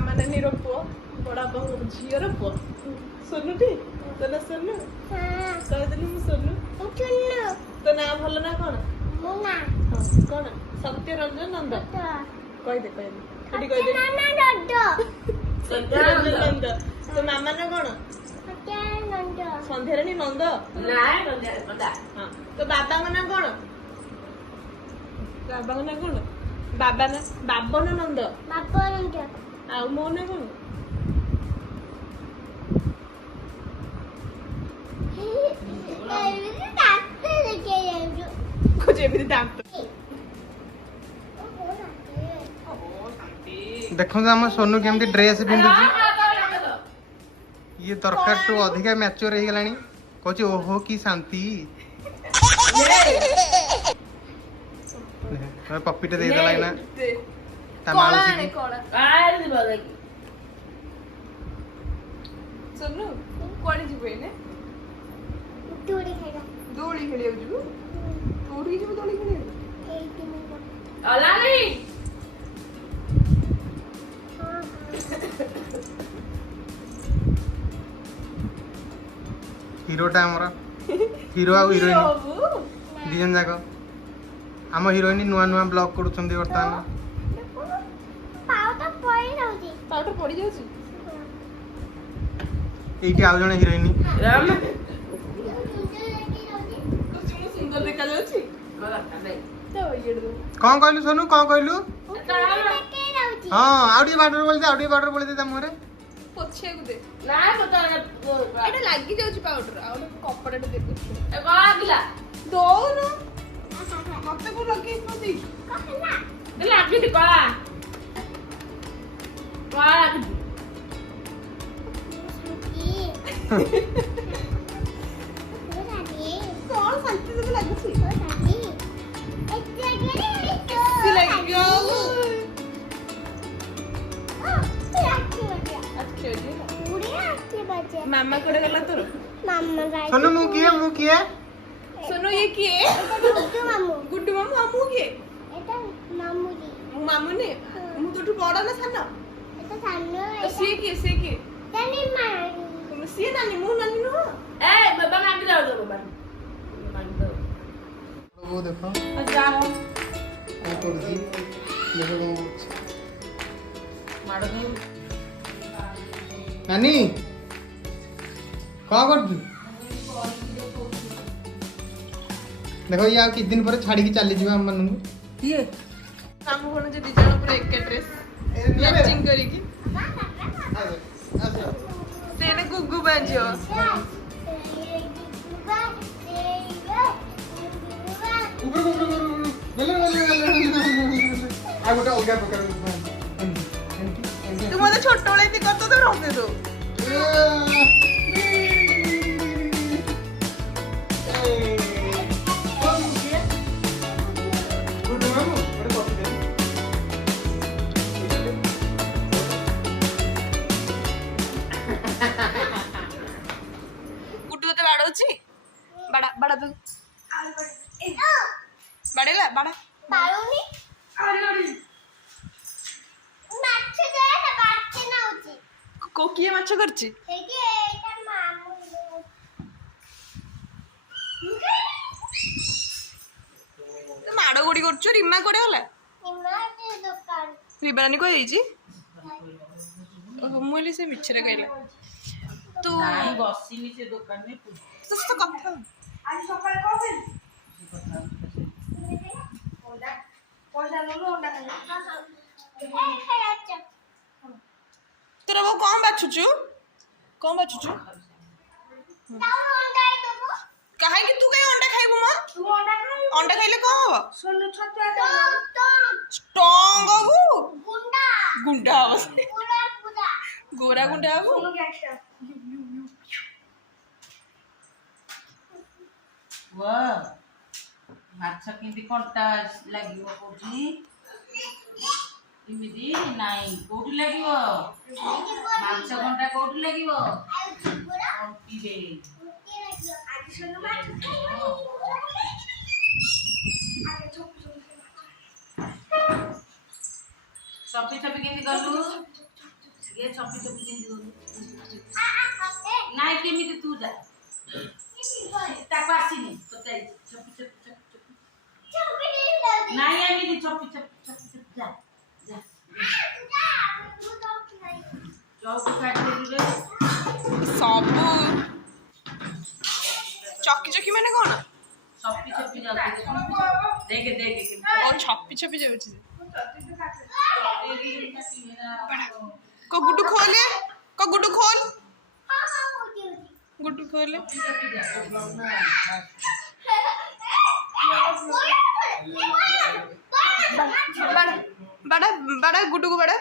मामा नानी रो पुओ बड़ा बहु झीर पुओ सोनुटी तो ना सोनू कह देलु मु सोनू तो ना भल ना कौन कौन सत्य रंजन नंद कह दे कह दे सत्य रंजन नंद तो मामा ना कौन संध्यारानी नंद हाँ तो बाबा का ना कौन बाबा का ना कौन बाबा ना बाबन नंद आ मो ना कौन कुछ एमती दांत देखो आम सोनू केमती ड्रेस पिंधुची ये दरकार टू अधिका मैच्योर हो गलानी कहछि ओहो की शांति पप्पीटे दे देला ना कोला कोला सोनू कोड़ी जिबे ने दोली खेलियो जु कोड़ी जिबे दोली खेलियो अला नहीं हीरोटा हमरा हीरो आ हीरोइन दिजन जाक आम हीरोइन नुआ नुआ ब्लॉग करूछंदी वर्तमान पाउडर पड़ी जाउची एइटी आउ जने हीरोइन सुंदर देखा जाउची तो ये कौन कहलु सोनू कौन कहलु हां आउडी बाटर बोलते त मोरे पोछे को दे ना तो एटा लागी जाउची पाउडर आ कपड़ा दे दे ए का आगला दो न मते को लगी पदी कहला दे लागी दे का लागी कौन शांति से लागुची सी लगी गयो मामा कोड़े गला तोर सोनू मु किए सोनू ये किए गुड्डू मामू मामू किए मामू ने मु तोठू बड़ा ना सानो सी किए सी नानी मु नानी नो ए बाबा मांगी जाओ बाबा वो देखो जाओ को करजी देखो माडो नानी कौन कर देखो ये किस दिन पर छाड़ी की चली जीवा हम मनू ये मामू कोन जे दिजण पूरा एक ड्रेस मैचिंग करी की सेने गुगु बांजियो आ गोटा ओगा पकड़ तू मते छोट वाले ती कत तो रहते तो गुड्डू ते बाड़ोची बड़ा बड़ा तू बड़ेला बड़ा पारुनी अरे माछ जे ना बाटे ना होची कोकिए माछ करची एके एटा मामू तो माडो गोडी करछु रिमा कोडे होला इमा जे दुकान रिबानी को हेजी मुली से मिछरे कहला तू बसिनी से दुकान में तो कथा आज सकाळे को भेल ओडा पैसा लो ओडा ए खेलाच तेरा वो कौन बाछुचु ताऊ ओंडा दबो काहे कि तू कहीं अंडा खाइबु म तू ओंडा खाई अंडा खाइले को हो सोनू छतुआ तो स्ट्रांग हबु गुंडा गुंडा हबस पूरा पूरा गोरा गुंडा हबु सोनू गैंगस्टर वाह माछ केंती कंटा लागिवो कोठी इमिदी नाही कोठी लागिवो माछ कंटा कोठी लागिवो कोठी रे आज सोनू माछ खाइबो आगे चुप सपी सपी केंती गलु ये चप्पी चप्पी केमती करू नाइ केमिति तू जा ताको आसीनी तोते चप्पी चप्पी चप्पी नाइ एमिति चप्पी चप्पी चप्पी चप्पी जा जा चौक काट देलु रे सब चक्की चक्की मैंने कौन चप्पी चप्पी जा देखे देखे और छप्पी छप्पी जाऊँ को गुड्डू खोले को गुड्डू खोल गुड्डू खोले बड़ा बड़ा गुड्डू को बड़ा